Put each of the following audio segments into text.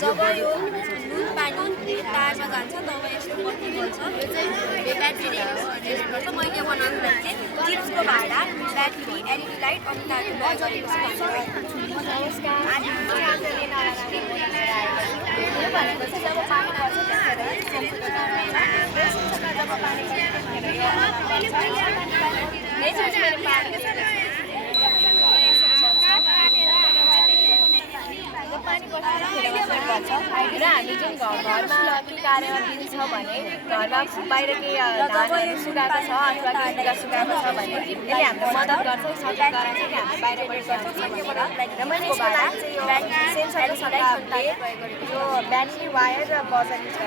जब यो नुन पानी तारमा जान्छ तब यस्तो पट्टी बल्छ यो चाहिँ ब्याट्री गर्छ मैले बनाउनु लागि चिप्सको भाडा ब्याट्री एलइडी लाइट अनि जब पानी पर्छ र हामी जुन घरमा कार्य दिन्छ भने घरमा बाहिर केही धानहरू सुकाएको छ अथवा केही कुरा सुकाएको छ भने यसले हामीलाई मद्दत गर्छ सजिलो गराउँछ कि हामी बाहिरबाट गर्छौँ र मैले यसको भाडा ब्याट्री सेन्सरको सट्टाले यो ब्याट्री वायर र बजरी छ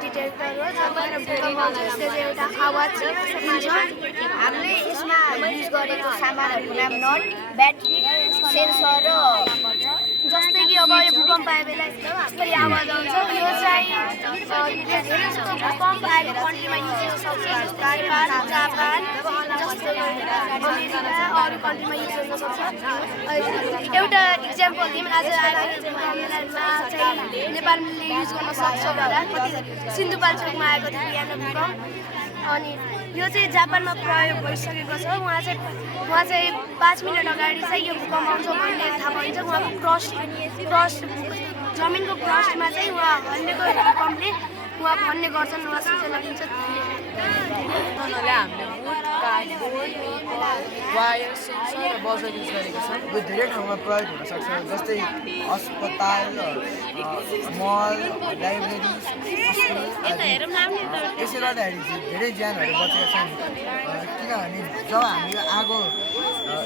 डिटेक्टर हो जब भूकम्प आउँछ त्यसले चाहिँ एउटा आवाज दिन्छ हामीले यसमा युज गरेको सामानहरूको नाम नट ब्याट्री सेन्सर र जस्तै कि अब यो भूकम्प आए बेला यस्तरी आवाज आउँछ यो चाहिँ धेरै जस्तो भूकम्प आएको कन्ट्रीमा युज गर्न सक्छ नेपाल जापान जस्तो अरू कन्ट्रीमा युज गर्न सक्छ एउटा इक्जाम्पल दिउँ आज आएको बेलामा चाहिँ नेपालले युज गर्न सक्छ भनेर सिन्धुपाल्चोकमा आएको थियो यहाँ भूकम्प अनि यो चाहिँ जापानमा प्रयोग भइसकेको छ वहाँ चाहिँ 5 मिनट अगाडि चाहिँ यो भूकम्प आउँछ भन्ने थाहा पाइन्छ उहाँको क्रस्ट जमिनको क्रस्टमा चाहिँ उहाँ हल्लेको भूकम्पले उहाँ भन्ने गर्छन् उहाँ सूचना दिन्छ हामीले वुड कार्डबोर्ड वायर सेन्सर र बजर युज गरेको छ यो धेरै ठाउँमा प्रयोग हुन सक्छ जस्तै अस्पताल मल लाइब्रेरी त्यसले गर्दाखेरि धेरै ज्यानहरू बचेका छन् किनभने जब हामी आगो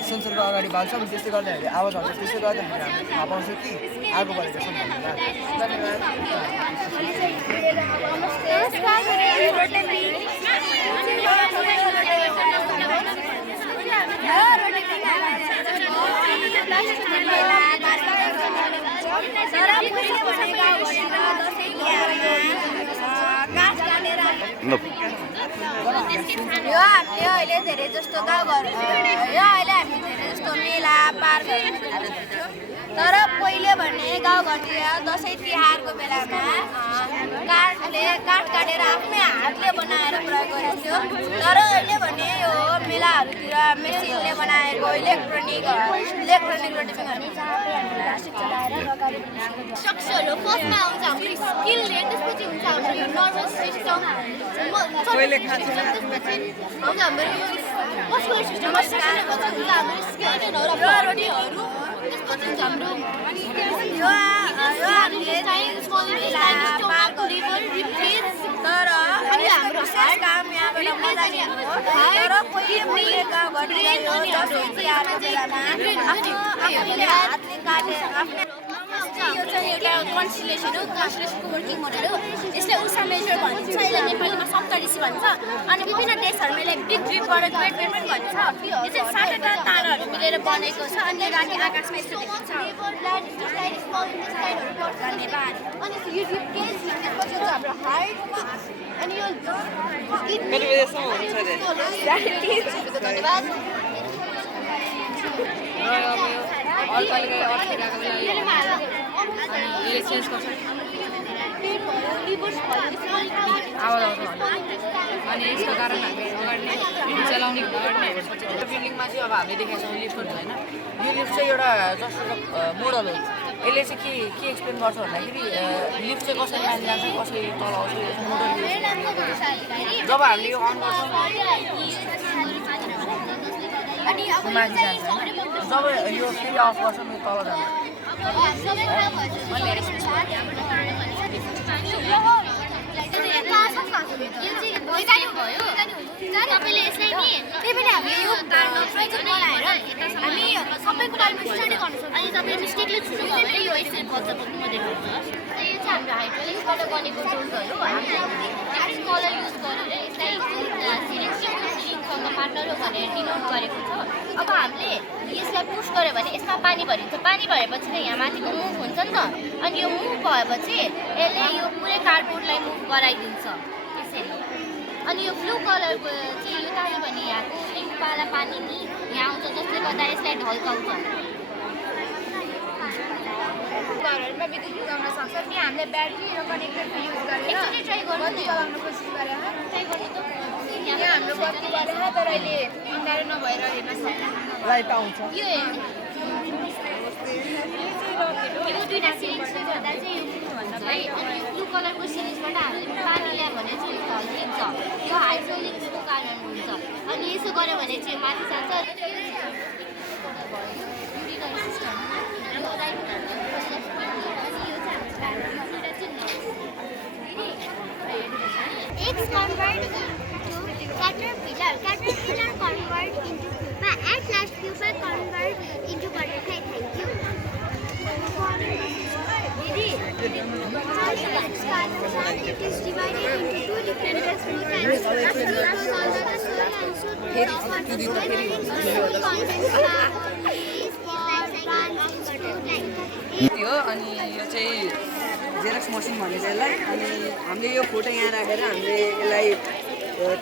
सेन्सरको अगाडि बाल्छौँ त्यसले गर्दाखेरि आवाज आउँछ त्यसले गर्दाखेरि हामीले थाहा पाउँछौँ कि आगो बलेको छ यो हामीले अहिले धेरै जस्तो गाउँघर यो अहिले हामी धेरै जस्तो मेला पार्कहरू तर पहिले भने गाउँघरतिर दसैँ तिहारको बेलामा काठ काटेर आफ्नै हातले बनाएर प्रयोग गरिन्थ्यो तर अहिले भने यो मेलाहरूतिर मेसिनले बनाएको इलेक्ट्रोनिक रोटेपिङहरू स्ट्रक्चरहरू फर्स्टमा आउँछ हाम्रो स्किलले त्यसपछि हुन्छ हाम्रो यो नर्भस सिस्टम आउँछ हाम्रो मस्कुलर सिस्टम हुन्छ हाम्रो स्केलेटनहरू रोटीहरू त्यसपछि हुन्छ हाम्रो तर अनि हाम्रो काम यहाँबाट यो चाहिँ एउटा कन्सिलेसन हो कन्सिलेसनको वर्किङ मोडल हो यसले उषा मेजर भन्छ यसलाई नेपालीमा सप्तऋषि भन्छ अनि विभिन्न देशहरूमा यसलाई बिग ड्रिपबाट ग्रेट ग्रेट पनि भन्छ यो चाहिँ 7वटा ताराहरू मिलेर बनेको छ अनि राति आकाशमा यस्तो देखिन्छ धन्यवाद अनि यो केस त्यसपछि हाम्रो हार्टमा अनि यो धन्यवाद अनि यसको कारण हामी अगाडि चलाउने बिल्डिङमा चाहिँ अब हामीले देखेको छौँ लिफ्टहरू होइन यो लिफ्ट चाहिँ एउटा जस्तो मोडल हो यसले चाहिँ के एक्सप्लेन गर्छ भन्दाखेरि लिफ्ट चाहिँ कसरी माथि जान्छ कसरी तल आउँछ मोडल जब हामीले यो अन गर्छौँ अनि अब माथि जान्छ जब यो फेरि अफ गर्छ म तल जान्छ तपाईँले यसलाई नि त्यही पनि हामीले यो प्रोजेक्ट बनाएर हामी सबैको बारेमा स्टडी गर्न सक्छौँ अनि तपाईँ मिस्टेकले छुट्नुभयो भने यो यसरी बच्चा पुग्नु देखाउँछ यो चाहिँ हाम्रो हाइड्रोलिक्सबाट बनेको टुल्सहरू हामीले कलर युज गरेर यसलाई सिरिङसँग पार्टनर हो भनेर डिनोट गरेको छ अब हामीले यसलाई पुस गऱ्यो भने यसमा पानी भरिन्छ पानी भरेपछि चाहिँ यहाँ माथिको मुभ हुन्छ नि त अनि यो मुभ भएपछि यसले यो पुरै कार्डबोर्डलाई मुभ गराइदिन्छ यसरी अनि यो ब्लू कलरको चाहिँ यो तान्यो भने यहाँको एक पाला पानी नि यहाँ आउँछ जसले गर्दा यसलाई ढल्काउँछ घरहरूमा विद्युत बुझाउन सक्छ कि हामीले ब्याट्री र कनेक्टर युज गरेर एकचोटि ट्राई गर्नु नि चलाउन कोसिस गरेर ट्राई गर्नु त यहाँ हाम्रो बत्ती गरेर तर अहिले अँध्यारो नभएर हेर्न सक्छौँ लाइट आउँछ यो हेर्नु यो दुईवटा सिरिजले गर्दा चाहिँ यो हुन्छ है अनि यो ब्लू कलरको सिरिजबाट हामीले पानी ल्यायो भने चाहिँ यो ढल्किन्छ यो हाइड्रोलिक्सको कारण हुन्छ अनि यसो गऱ्यो भने चाहिँ माथि जान्छ Eggs convert to caterpillar. Caterpillar convert into pupa. At last, pupa convert into butterfly. Thank you. It is divided into two different groups. Fruit and soil and यो अनि यो चाहिँ जेरक्स मसिन भनिन्छ यसलाई अनि हामीले यो फोटो यहाँ राखेर हामीले यसलाई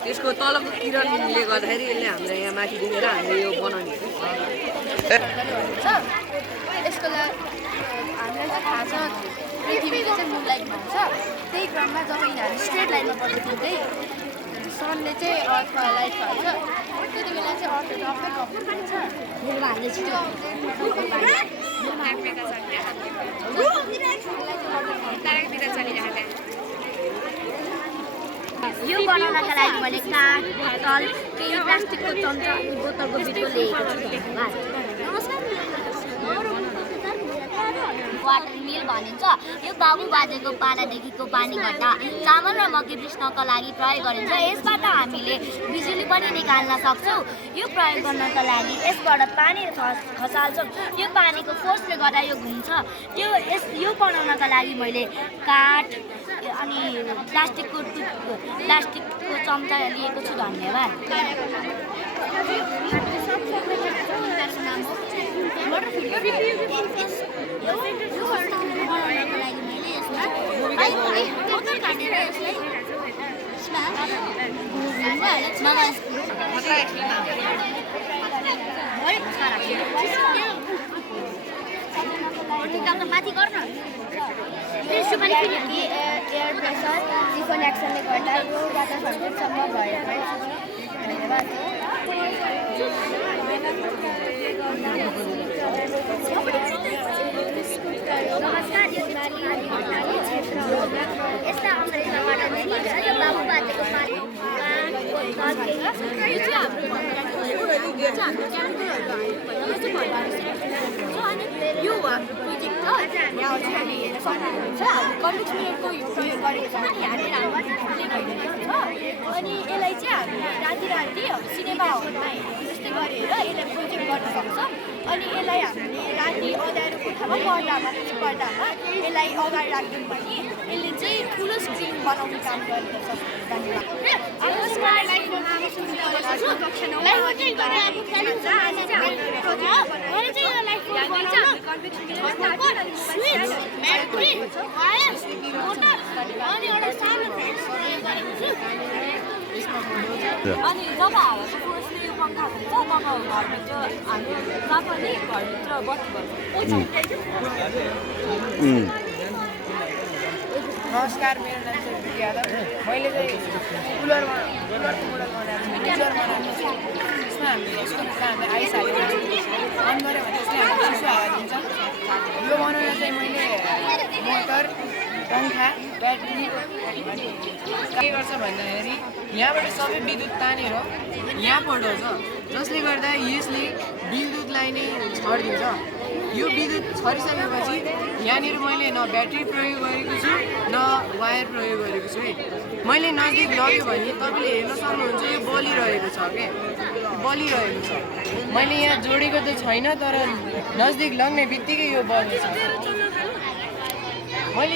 त्यसको तलको किरणले गर्दाखेरि यसले हामीलाई यहाँ माथि देखेर हामीले यो बनाउने यसको लागि हामीलाई चाहिँ थाहा छ पृथ्वीले चाहिँ मुनलाइट भन्छ त्यही क्रममा जब यिनीहरू स्ट्रेट लाइनमा बढ्दै सनले चाहिँ अर्थमा लाइट फाल्छ त्यति बेला चाहिँ अर्थ टप्पै कप्नु पर्छ यो बनाउनका लागि मैले काठ बोतल केही प्लास्टिकको चम्चा अनि बोतलको बिटो लिएको छु वाटर मिल भनिन्छ यो बाबु बाजेको पालादेखिको पानी घट्टा चामल र मकै पिस्नका लागि प्रयोग गरिन्छ यसबाट हामीले बिजुली पनि निकाल्न सक्छौँ यो प्रयोग गर्नका लागि यसबाट पानी खसाल्छौँ यो पानीको फोर्सले गर्दा यो घुम्छ यो बनाउनका लागि मैले काठ अनि प्लास्टिकको चम्चा लिएको छु धन्यवाद काटेर यसलाई माथि गर्न एयर प्रेसर सिफोन एक्सनले गर्दा योबाट 100 सम्म भएको धन्यवाद नमस्कार यो नाली क्षेत्र हो यस्ता अङ्ग्रेजबाट देखिन्छ यो बाबु बाजेको पानी यो प्रोजेक्ट छ यहाँ चाहिँ हामी हेर्न सक्नुहुन्छ कन्भिक्स मिररको यो प्रयोग गरेको छ यहाँनिर हामीले भइरहेको छ अनि यसलाई चाहिँ हामीले राति सिनेमा हलमा जस्तै गरेर यसलाई प्रोजेक्ट गर्न सक्छौँ अनि यसलाई हामीले राति अँध्यारो कोठामा पर्दामा यसलाई अगाडि राख्यौँ भने यसले चाहिँ ठुलो स्क्रिन बनाउने काम गरेको छ धन्यवाद अनि जब हावाको फोर्सले यो पङ्खा हुन्छ तब घरभित्र हाम्रो जापानी घरभित्र बत्ती नमस्कार मेरो नाम चाहिँ विजय यादव मैले चाहिँ कुलरको मोडल बनाएको छु गिजर बनाएको छु यसमा हामीले यसको भित्र हामीले आइस हालेर अन गऱ्यो भने त्यसले हामीलाई चिसो हावा दिन्छ यो बनाउन चाहिँ मैले मोटर पङ्खा ब्याट्री के गर्छ भन्दाखेरि यहाँबाट सबै विद्युत तानेर यहाँ पठाउँछ जसले गर्दा यसले विद्युतलाई नै छरिदिन्छ यो विद्युत छरिसकेपछि यहाँनिर मैले न ब्याट्री प्रयोग गरेको छु न वायर प्रयोग गरेको छु है मैले नजिक लग्यो भने तपाईँले हेर्न सक्नुहुन्छ यो बलिरहेको छ के बलिरहेको छ मैले यहाँ जोडेको त छैन तर नजिक लग्ने बित्तिकै यो बल्छ मैले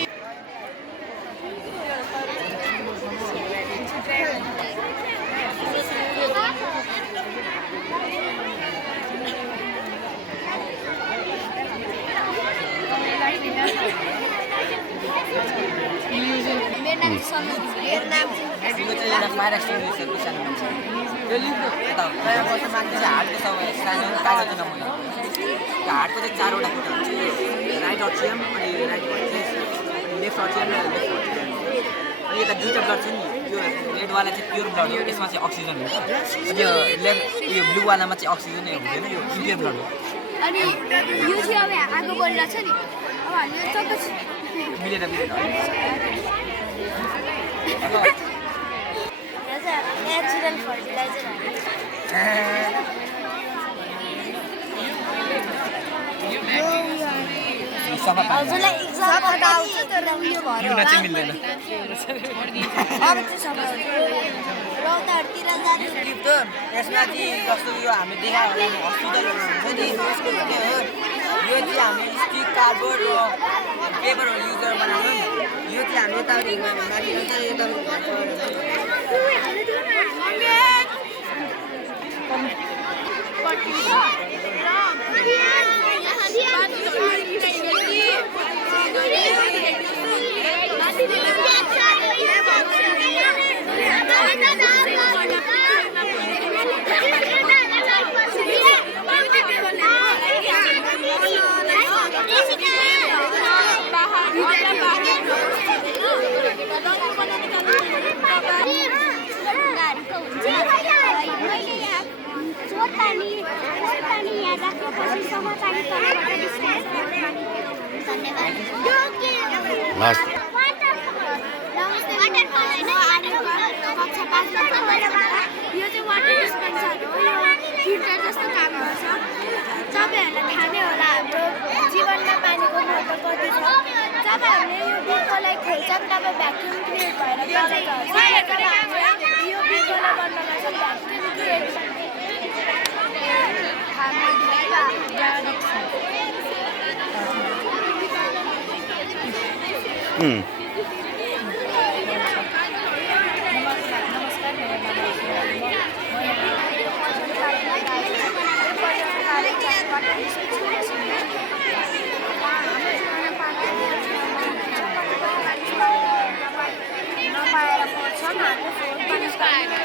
हार्टको चाहिँ 4वटा खुट्टा हुन्छ राइट अट्रियम अनि राइट लेफ्ट अट्रियम र लेफ्ट अट्रियम अनि यता दुईवटा ब्लड छ नि त्यो रेडवाला चाहिँ प्योर ब्लड हो यसमा चाहिँ अक्सिजन हुन्छ अनि यो लेफ्ट यो ब्लूवालामा चाहिँ अक्सिजन हुँदैन यो इम्प्योर ब्लड हो अनि यो चाहिँ अब आगो बलिरहेछ नि अब हामी चक्क मिलेर नेचुरल फर्टिलाइजर हजुरलाई एक्जाम गर्दा आउँछ तर उयो भएर चाहिँ मिल्दैन अब चाहिँ सबै रौताहरूतिर जानु त यसमा चाहिँ जस्तो यो हामी देखायो होला हस्पिटलहरू हुन्छ नि त्यसको के हो यो चाहिँ हामी स्टिक कार्डबोर्ड र पेपरहरू युज गरेर बनाएको नि यो चाहिँ हामी यताउति मारिन्छ यो चाहिँ वाटर डिस्पेन्सर हो यो फिल्टर जस्तो काम गर्छ तपाईँहरूलाई थाहा नै होला हाम्रो जीवनमा पानीको महत्त्व कति छ जब हामीले यो बिर्कोलाई खोल्छौँ तब भ्याक्युम क्रिएट भएर यो बिर्कोलाई गर्नमा चाहिँ भ्याक्युम क्रिएट नपाएर पर्छौँ हाम्रो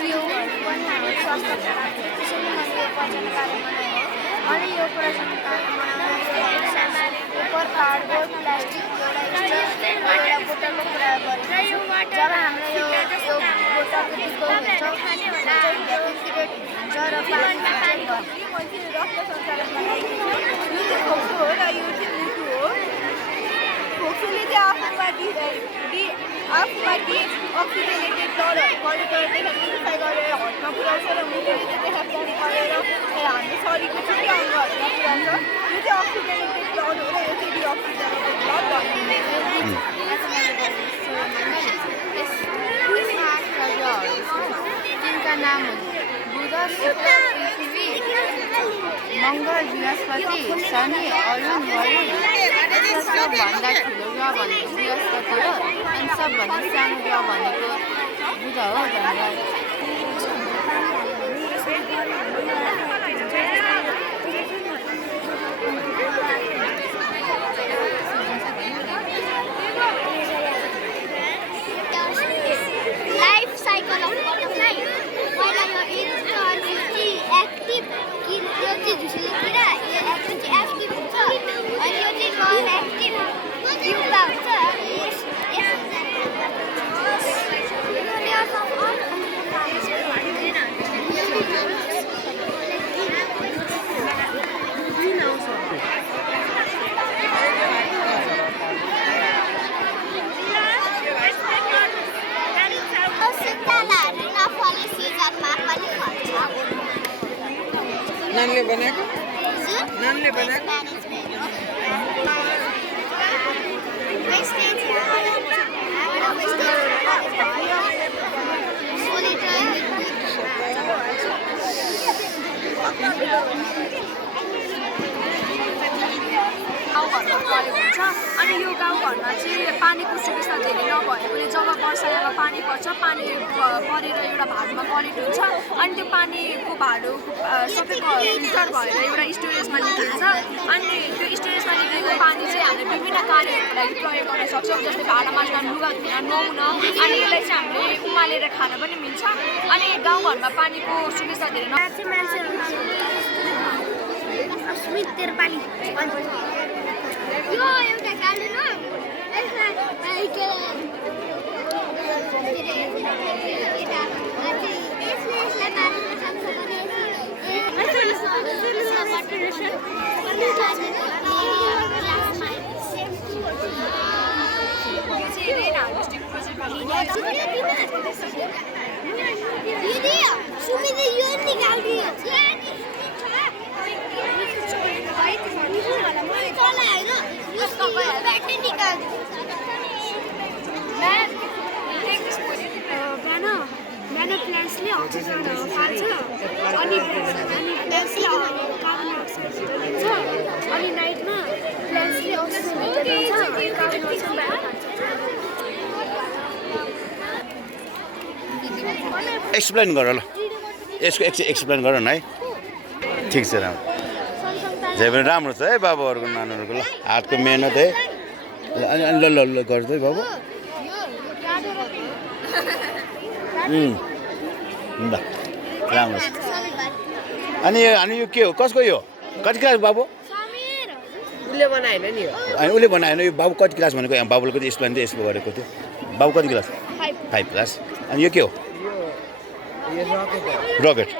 यो पनि हाम्रो स्वास्थ्यको लागि त्यसैले मैले यो पचन कार्य बनाएँ अनि यो पचन कार्य पेपर कार्डबोर्ड प्लास्टिक एउटा बोतलको प्रयोग गरेको जब हाम्रो यो बोतलको दिगो हुन्छ हुन्छ र पानीमा पानी रक्त सञ्चालन हो र यो चाहिँ मुटु हो खोक्सोले चाहिँ आफूमाथि अक्सिजनेटेड ब्लडहरू कलेक्टरले प्युरिफाई गरेर हर्टमा पुऱ्याउँछ र मुटुले चाहिँ त्यसलाई पम्प गरेर हाम्रो शरीरको छुट्टै अङ्गहरूमा पुऱ्याउँछ यो चाहिँ अक्सिजनेटेड ब्लड हो र यो चाहिँ डिअक्सिजनेटेड ब्लड तिनका नाम बुध शुक्र पृथ्वी मङ्गल बृहस्पति शनि अरुण वरुण सबभन्दा ठुलो ग्रह भनेको बृहस्पति हो अनि सबभन्दा सानो ग्रह भनेको बुध हो धन्यवाद लाइफ साइकल अफ बटरफ्लाई पहिला यो एक्टिभ कि यो चाहिँ झुसुले किरा यो चाहिँ एक्टिभ हुन्छ अनि यो चाहिँ नन एक्टिभ युवा हुन्छ अनि बनाएको नानले बनाएको गाउँघरमा परेको हुन्छ अनि यो गाउँघरमा चाहिँ पानीको सुविस्ता धेरै नभएकोले जब वर्षायाममा पानी पर्छ पानी परेर एउटा भाडुमा परेको हुन्छ अनि त्यो पानीको भाडु सबै फिल्टर भएर एउटा स्टोरेजमा निक्लिन्छ अनि त्यो स्टोरेजमा निक्लेको पानी चाहिँ हामीले विभिन्न कार्यहरूको लागि प्रयोग गर्न सक्छौँ जस्तै भाँडा माझ्न लुगा धुन नुहाउन अनि यसलाई चाहिँ हामीले उमालेर खान पनि मिल्छ अनि गाउँघरमा पानीको सुविस्ता धेरै यो एउटा गार्डन हो यसमा बिहान प्लान्ट्सले अक्सिजनहरू फाल्छ अनि प्लान्ट्सले कार्बन डाइअक्साइड लिन्छ अनि नाइटमा प्लान्ट्सले अक्सिजन भित्र जान्छ अनि कार्बन डाइअक्साइड बाहिर फाल्छ। एक्सप्लेन गर ल यसको एक्सप्लेन गर न है ठिक छ राम्रो जे पनि राम्रो छ है बाबुहरूको नानीहरूको ल हातको मेहनत है अनि ल ल ल गर्छ है बाबु ल राम्रो छ अनि यो के हो कसको यो कति क्लास बाबु उसले बनाएन नि अनि उसले बनाएन यो बाबु कति क्लास भनेको बाबुले कति एक्सप्लेन चाहिँ यसको गरेको थियो बाबु कति क्लास 5 क्लास अनि यो के हो रकेट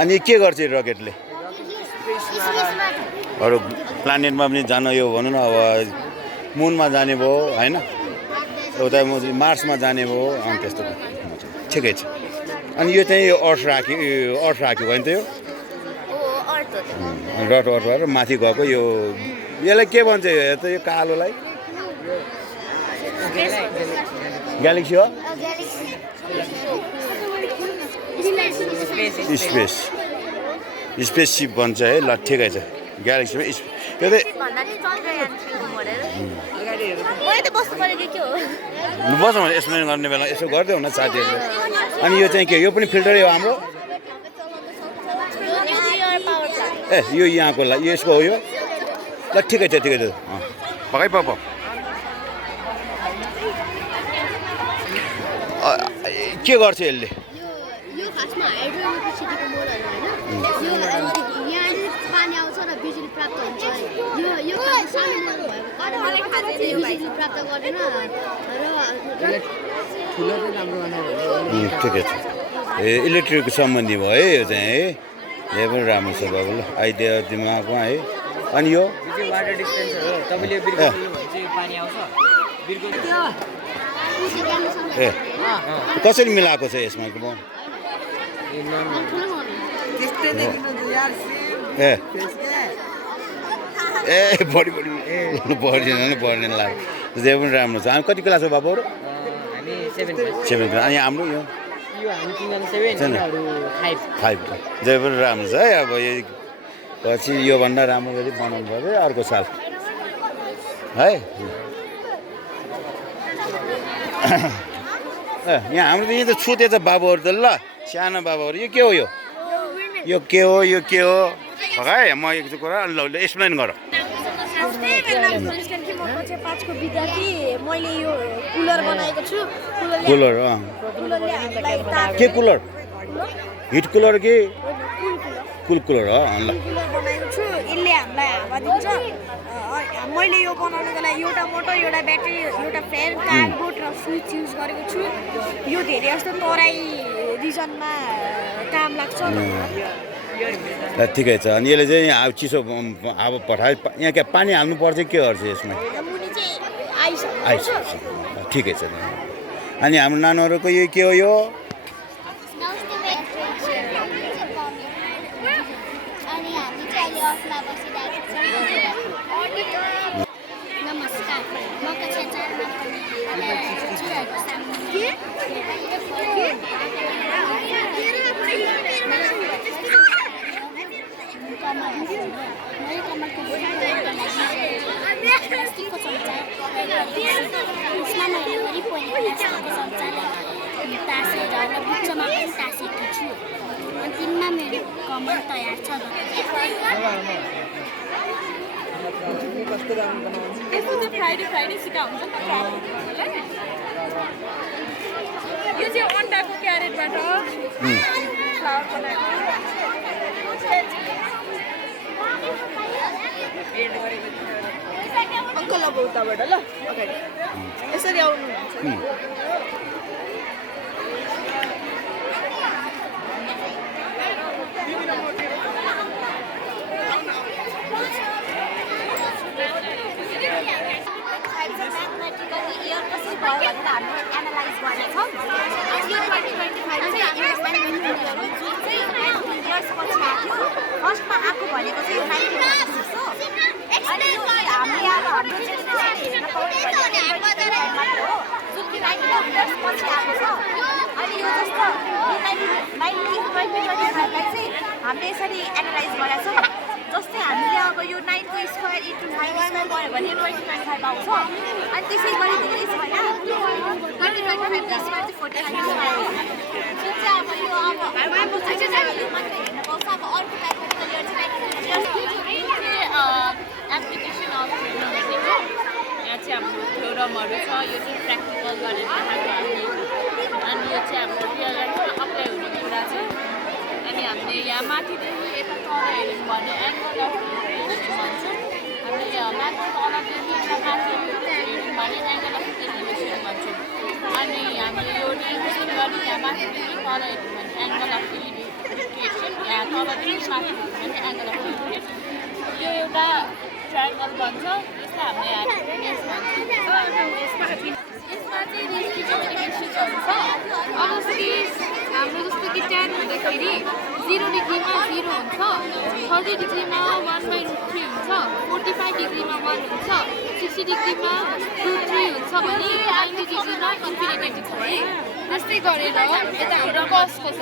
अनि के गर्छ रकेटले अरू प्लानेटमा पनि जान यो भनौँ न अब मुनमा जाने भयो होइन उता मार्समा जाने भयो अनि त्यस्तो ठिकै छ अनि यो चाहिँ यो अर्थ राख्यो भने त यो रट भएर माथि गएको यो यसलाई के भन्छ यो कालोलाई ग्यालेक्सी हो स्पेससिप भन्छ है ल ठिकै छ ग्यालेक्सीमा यो चाहिँ बस्नु भने एक्सप्लेन गर्ने बेला यसो गरिदेऊ न साथीहरूले अनि यो चाहिँ के यो पनि फिल्टरै हो हाम्रो ए यो यहाँको लागि यसको हो यो ल ठिकै छ पकाइ पाप के गर्छ यसले यो खासमा हाइड्रोइलेक्ट्रिसिटीको मोडल होइन यहाँ पानी आउँछ र बिजुली प्राप्त हुन्छ यो सानो मोडल भएको कारणले बिजुली प्राप्त गर्दैन र ठिकै छ ए इलेक्ट्रिक सम्बन्धी भयो है यो चाहिँ है यो पनि राम्रो छ बाबु ल आइडिया दिमागमा है अनि यो वाटर डिस्पेन्सर हो तपाईँले बिर्को पानी आउँछ बिर्को ए कसरी मिलाएको छ यसमा ए बढी लाग्यो त्यो पनि राम्रो छ हामी कति क्लास हो बाबुहरू 7 अनि हाम्रो यो 5 जे पनि राम्रो छ है अब यो पछि योभन्दा राम्रो गरी बनाउनु पर्यो अर्को साल है यहाँ हाम्रो त यहीँ त छुते त बाबुहरू त ल सानो बाबुहरू यो के हो यो के हो है म एक कुरा ल एक्सप्लेन गर पाँचको विद्यार्थी मैले यो कुलर बनाएको छु कुलर के कुलर हिट कुलर कि कुल कुलर हो ल कुलर बनाएको छु यसले हामीलाई हावा दिन्छ मैले यो बनाउनुको लागि एउटा मोटर एउटा ब्याट्री एउटा फ्यान कार्डबोर्ड र स्विच युज गरेको छु यो धेरै जस्तो तराई रिजनमा काम लाग्छ ठिकै छ अनि यसले चाहिँ अब चिसो अब पठाए यहाँ क्या पानी हाल्नु पर्छ के गर्छ यसमा मुनि चाहिँ आइस ठिकै छ अनि हाम्रो नानीहरूको यो के हो यो बसमा बसिरहेको छ नमस्कार म कक्षा 4 मा पढ्ने छुहरूको सामने कमलको प्लास्टिकको चम्चा यसमा मैले वरिपरि प्लास्टिकको चम्चालाई तासेर र बिचमा पनि तासेकी छु अन्तिममा मेरो कमल तयार छ यस्तो चाहिँ फ्राइडे सिका हुन्छ नि त यो चाहिँ अन्डाको क्यारेटबाट फ्लावर बनाएको अङ्कल अब उताबाट ल अगाडि यसरी आउनुहुन्छ इयर कसरी भयो भनेर हामीले एनालाइज गरेछौँ अनि यो 2025 चाहिँ इन्भेस्टमेन्ट जुन चाहिँ 19 इयर्सपछि आएको फर्स्टमा आएको भनेको चाहिँ यो 1996 हो अनि यो हामीले अब हाम्रो जेनेरेसन हेर्न पाउने भनेको हो जुन कि 19 इयर्सपछि आएको छ अनि यो जस्तो 2025 चाहिँ हामीले यसरी एनालाइज गरेका छौँ जस्तै हामीले अब यो 9 को स्क्वायर इन्टु 5 स्क्वायर गऱ्यो भने 2025 आउँछ अनि त्यसै गरी धेरै छ होइन 2025 को स्क्वायर चाहिँ 45 स्क्वायर हो जुन चाहिँ अब यो अब हाम्रो चाहिँ मात्र हेर्न पाउँछ अब अर्को म्याथमेटिकल इयर चाहिँ एप्लिकेसन अफ ट्रिग्नोमेट्री हो यहाँ चाहिँ हाम्रो थ्योरमहरू छ यो चाहिँ प्र्याक्टिकल गरेर देखाएको हामीले अनि यो चाहिँ हाम्रो रियल लाइफमा अप्लाई हुने कुरा छ अनि हामीले यहाँ माथिदेखि यता तल हेऱ्यौँ भने एङ्गल अफ इलिभेसन भन्छ अनि माथि तलदेखि यता माथि हेऱ्यौँ भने एङ्गल अफ इलिभेसन भन्छौँ अनि हामीले यो रिलेसन गरी यहाँ माथिदेखि तल हेऱ्यौँ भने एङ्गल अफ इलिभेसन यहाँ तलदेखि माथि हेऱ्यौँ भने एङ्गल अफ इलिभेसन यो एउटा ट्रायङ्गल भन्छ यसलाई हामीले यसमा चाहिँ डिस्ट्रिब्युट इक्वेसन्सहरू छ अब जस्तो हाम्रो जस्तो कि tan हुँदाखेरि 0 डिग्रीमा 0 हुन्छ 30 डिग्रीमा 1/√3 हुन्छ 45 डिग्रीमा 1 हुन्छ 60 डिग्रीमा √3 हुन्छ भने 90 डिग्रीमा इन्फिनिटी हुन्छ है त्यस्तै गरेर यता हाम्रो कसको छ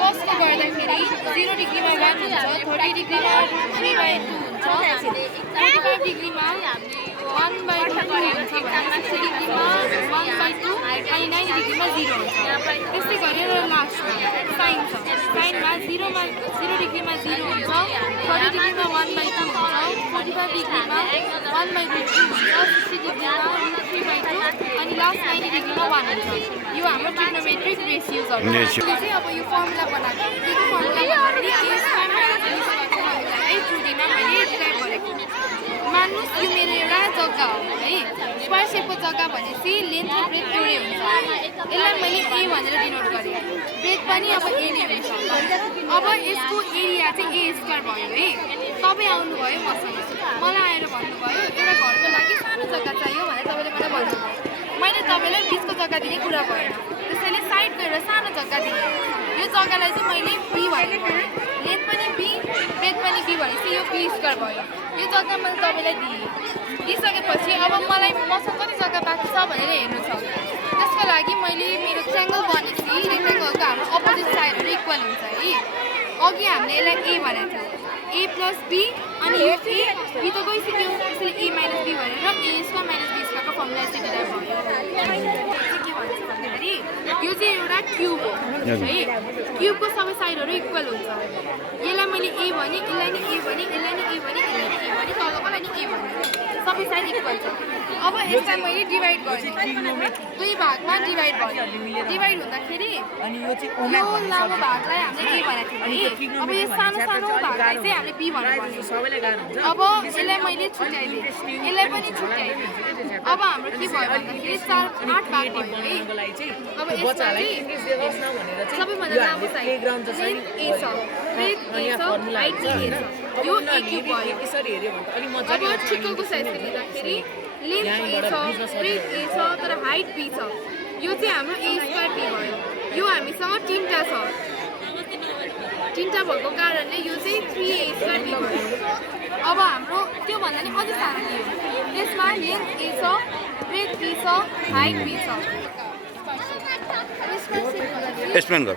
कसको गर्दाखेरि 0 डिग्रीमा 1 हुन्छ 30 डिग्रीमा √3/2 हुन्छ 45 डिग्रीमा 1/√3 हुन्छ भने 60 डिग्रीमा 1/2 अनि 90 डिग्रीमा 0 हुन्छ त्यस्तै गरेर लास्टमा साइन छ साइनमा 0 डिग्रीमा 0 हुन्छ 30 डिग्रीमा 1/2 हुन्छ 45 डिग्रीमा 1/√3 हुन्छ 60 डिग्रीमा √3/2 अनि लास्ट 90 डिग्रीमा 1 हुन्छ यो हाम्रो ट्रिग्नोमेट्रिक रेसियोजहरू यो चाहिँ अब यो फर्मुला बनाएको त्यो फर्मुला मान्नुहोस् यो मेरो एउटा जग्गा हो है स्क्वायर सेपको जग्गा भनेपछि लेन्थ र ब्रेथ एउटै हुन्छ यसलाई मैले ए भनेर डिनोट गरेँ ब्रेथ पनि अब ए नै हुन्छ अब यसको एरिया चाहिँ ए स्क्वायर भयो है तपाईँ आउनुभयो मसँग मलाई आएर भन्नुभयो एउटा घरको लागि सानो जग्गा चाहियो भनेर तपाईँले मलाई भन्नुभयो मैले तपाईँलाई बिचको जग्गा दिने कुरा भएन त्यसैले साइड गरेर सानो जग्गा दिएँ यो जग्गालाई चाहिँ मैले बी भनेर भनेँ लेन्थ पनि बी ब्रेथ पनि बी भनेपछि यो बी स्क्वायर भयो यो जग्गा मैले तपाईँलाई दिइसकेपछि अब मलाई मसँग कति जग्गा बाँकी छ भनेर हेर्नु छ त्यसको लागि मैले मेरो ट्रायङ्गल भनेपछि रेक्टेङ्गलको हाम्रो अपोजिट साइडहरू इक्वल हुन्छ है अघि हामीले यसलाई ए भनेको थियो a प्लस बी अनि यो ए बी त गइसक्यो त्यसैले a माइनस बी भनेर a स्क्वायर माइनस बी स्क्वायरको फर्मुला चाहिँ डिराइभ भयो के भन्छ भन्दाखेरि यो चाहिँ एउटा क्युब हो है क्युबको सबै साइडहरू इक्वल हुन्छ यसलाई मैले ए भने यसलाई नि ए भने यसलाई नि ए भने यसलाई नि ए भने तलकोलाई नि ए भने सबै साइड इक्वल छ अब यसलाई मैले डिभाइड गरेँ दुई भागमा डिभाइड भयो डिभाइड हुँदाखेरि यो लामो भागलाई हामीले ए भनेको थियौँ अब यो सानो सानो भागलाई चाहिँ हामीले बी भनेर भन्यौँ अब यसलाई मैले छुट्याइदिएँ यसलाई पनि छुट्याइदिएँ अब हाम्रो के भयो भन्दाखेरि 8 भाग भयो है अब यसमा चाहिँ सबैभन्दा लामो साइड लेन्थ ए छ ब्रेथ ए छ हाइट चाहिँ ए छ यो ए क्युब भयो अब ठिक्कको साइजले लिँदाखेरि लेन्थ ए छ ब्रेथ ए छ तर हाइट बी छ यो चाहिँ हाम्रो ए स्क्वायर बी भयो यो हामीसँग 3टा छ तिनवटा भएको कारणले यो चाहिँ 3A स्क्वायर भयो। अब हाम्रो त्योभन्दा नि अझै सानो थियो। यसमा लेन्थ A छ, ब्रेथ B छ, हाइट B छ। एक्सप्लेन गर।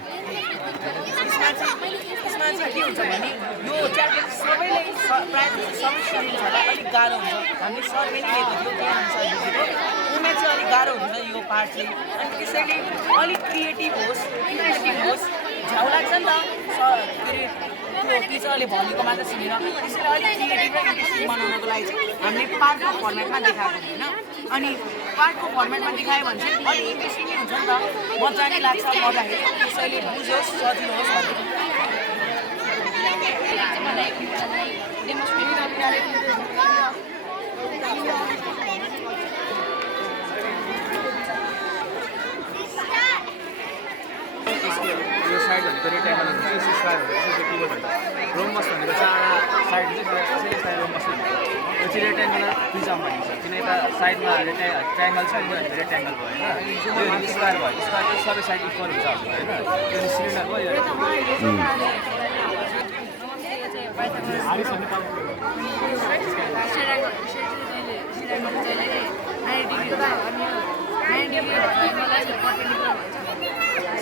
यसमा चाहिँ के हुन्छ भने यो च्याप्टर सबैले प्रायः सबै स्टुडेन्ट्सहरूलाई अलिक गाह्रो हुन्छ। हामीले सर्वे लिएको थियो त्यही अनुसार बुझेको उनीहरूलाई चाहिँ अलिक गाह्रो हुन्छ यो पार्ट चाहिँ। अनि त्यसैले अलिक क्रिएटिभ होस्, इन्ट्रेस्टिङ होस्, झ्याउ लाग्छ नि त के अरे त्यो टिचरले भनेको मात्र सुनेर। त्यसैले अलिक क्रिएटिभ र इन्ट्रेस्टिङ बनाउनको लागि चाहिँ हामीले पार्टको फर्मेटमा देखाएको होइन। अनि पार्टको फर्मेटमा देखायो भने चाहिँ अलिक इन्ट्रेस्टिङ हुन्छ नि त, मजा नै लाग्छ पढ्दाखेरि। त्यसैले बुझोस्, सजिलो होस् भनेर यो साइड भनेको रेक्ट्याङ्गल हुन्छ, यो स्क्वायर भनेको चाहिँ कीबोर्ड हुन्छ। रोमबस भनेको चारवटा साइड हुन्छ, त्यसैले साइड रोमबस भन्छ। यो चाहिँ रेक्ट्याङ्गुलर प्रिजम भनिन्छ, किन यता साइडमा ट्रायङ्गल छ नि रेक्ट्याङ्गल भयो होइन। यो स्क्वायर भयो, स्क्वायर चाहिँ सबै साइड इक्वल हुन्छ हजुर होइन। यो सिलिन्डर भयो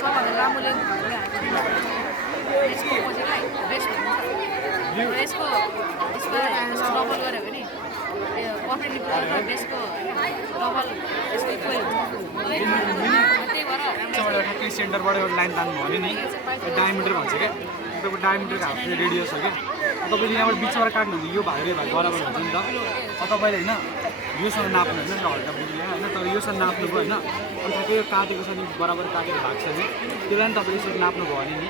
सबभन्दा राम्रो लेन्थ यसको खोजेलाई बेस्ट हुन्छ। यसको डबल गऱ्यो भने पर्पेन्डिकुलर र बेसको डबल यसको इक्वल हुन्छ। त्यही भएर ठ्याक्कै सेन्टरबाट एउटा लाइन तान्नु भन्यो नि, डायमिटर भन्छ क्या। तपाईँको डायमिटरको हाफ रेडियस हो क्या। तपाईँले यहाँबाट बिचबाट काट्नु भने यो भाग बराबर हुन्छ नि त। तपाईँले होइन योसँग नाप्नु होइन हल्का बुझ्यो होइन, तर योसँग नाप्नुभयो होइन। अनि ठ्याक्कै यो काटेको छ नि बराबर काटेको भाग छ नि, त्यसलाई नि तपाईँले यसरी नाप्नुभयो भने नि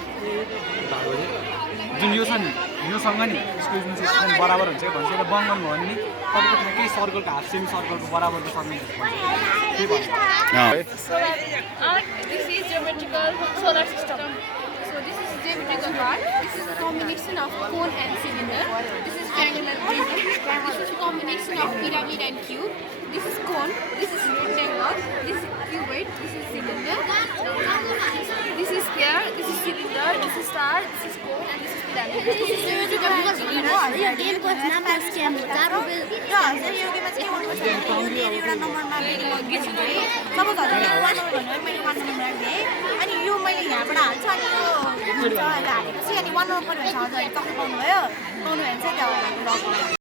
भागले जुन यो छ नि योसँग नि यसको जुन चाहिँ बराबर हुन्छ भन्छ यसलाई बन्द गर्नुभयो भने नि तपाईँको ठ्याक्कै सर्कलको हाफ सेमी सर्कलको बराबरको सर्कल त्यही भन्छ। This is geometrical solar system. So this is geometrical part. This is a combination of cone and cylinder. This is triangular prism. This is combination of pyramid and cube. This is cone. This is rectangle. This is cuboid. This is cylinder. This is sphere. This is cylinder. This is star. This is cone and this is pyramid. This is geometrical अनि यो मैले यहाँबाट हाल्छु अनि यो हालेपछि अनि 1 number हुन्छ हजुर तपाईँ पाउनुभयो, पाउनु भने चाहिँ त्यो